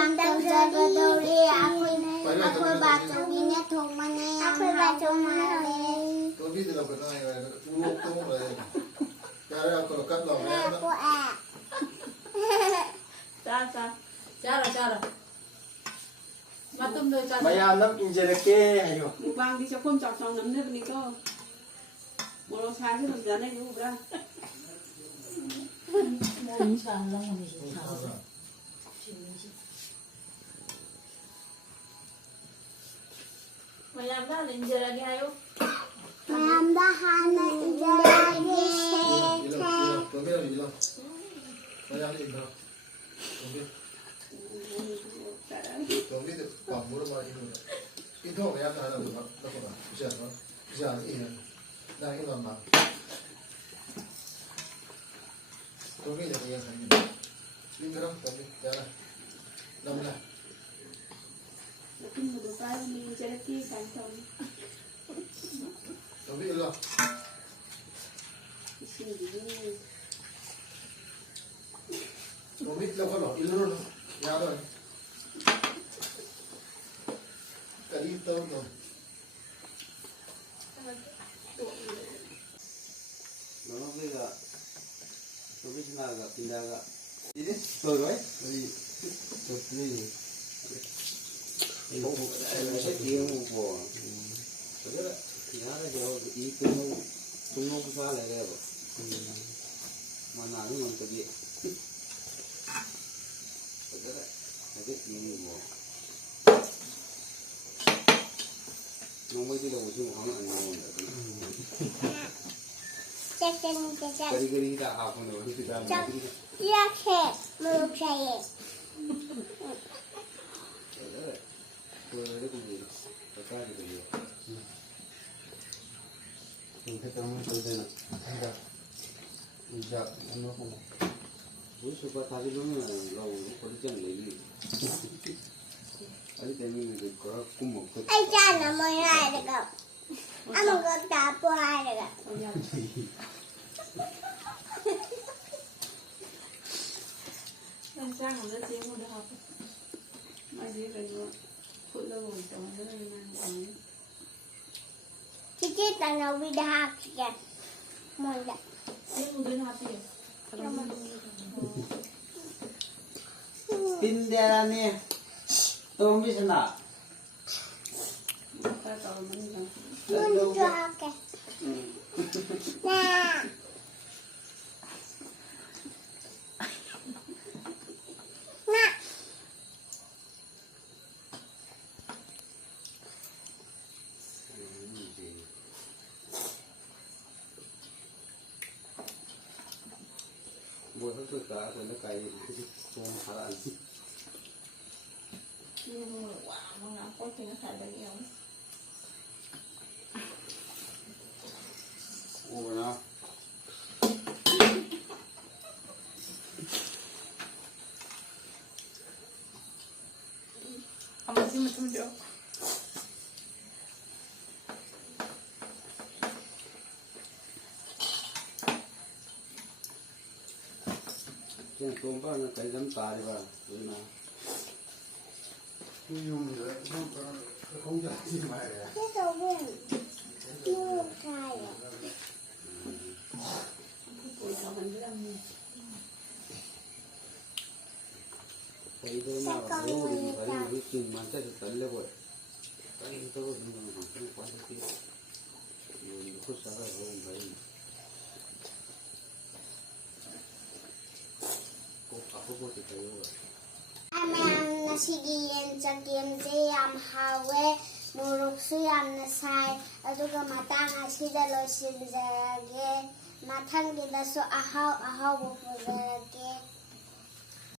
ꯌꯥꯝ ꯇꯧꯖꯒꯗꯧꯔꯦ ꯑꯩꯈꯣꯏ ꯕꯥꯆꯧꯒꯤꯅꯦ ꯊꯣꯡꯕꯅꯦ ꯑꯩꯈꯣꯏ ꯕꯥꯆꯧꯅ ꯇꯣꯕꯤꯗ ꯂꯧꯈꯠꯅ ꯍꯥꯏꯔꯒ ꯎꯔꯣꯛ ꯇꯧꯕ ꯌꯥꯔꯦ ꯑꯩꯈꯣꯏ ꯀꯠ ꯂꯥꯎꯅ ꯆꯥꯔꯣ ꯃꯇꯨꯝꯗꯣ ꯆꯥꯔꯣ ꯃꯌꯥꯝ ꯅꯝ ꯏꯟꯖꯔꯛꯀꯦ ꯍꯥꯏꯌꯣ ꯃꯨꯛꯕꯥꯡꯗꯤ ꯆꯥꯛꯈꯣꯝ ꯆꯥꯎ ꯅꯝꯅꯕꯅꯤꯀꯣ ꯃꯣꯔꯣꯛ ꯁꯥꯁꯨ ꯑꯗꯨꯝ ꯆꯥꯅꯩ ꯎꯕ꯭ꯔꯥ ꯃꯌꯥꯝꯗ ꯍꯥꯟꯅ ꯏꯟꯖꯔꯒꯦ ꯍꯥꯏꯌꯨ ꯃꯌꯥꯝꯗ ꯍꯥꯟꯅ ꯏꯟꯖꯔꯒꯦ Tobi pambur mah itu, itu ya kan ada apa? Apa? Bisa ini, nah ini mana? Tobi jadi yang ini, ini kerang tobi, jalan, namanya. Tapi mudah sekali menceriti kantong. Tobi ilah. Di sini. Tobi ilah kalau ilur, ya ada. Kali tahu no. Nono bega, tobi sinaga, pindaga. Ini, tuh right? Jadi, tuh ini. Ini, saya dia mau. Saudara, ya ada jauh itu tunggu kesal ya apa? Mana ni nanti dia. Saudara, ada dia mau. Nomor dia dah usung orang anjing. Cekan. Kali dah apa ni? Itu dah. Ya ke, mau saya. Saudara, tu ada tu. Pakai tu dia. Kita tahu tu dia. Ijak, anu pun. Bukan sebab tadi lu ni, lau kerja lagi. Ada tadi ni kalau kumuk. Ai cha nó mới hai được không? Ăn một cái cà po hai được không? Anh Trang còn rất tiếng được học. Mai gì phải nữa. Phụ lâu rồi tổng rất là năng. Chị ta nó bị đá kìa. Mồi đã. Em muốn học gì? Pindah ni. Tolong bisa nak. Ta tao mình là. Muốn cho học kìa. Nè. Nè. Buat apa kah? Kalau kaya cuma halan. Wow, mengapa kena sadar yang? Oh na. Apa sih macam tu? Jangan tumpah nak kaya dalam tadi bah. Mana? Yung không giải gì mà. Cái đầu viên. Mua khai à? Ủa sao mình biết ăn? Kaya tu nak baru ni baru ni cuma macam tu terlalu buat. Kaya tu macam kuat sikit. Yang tu sahaja orang baik. Kau apa kau tu tahu? Ma'am na sige sa kimchi yam hawe muruksu yam na sai aduga matang asida lo siljarage mathang gida so ahaw bo puzarage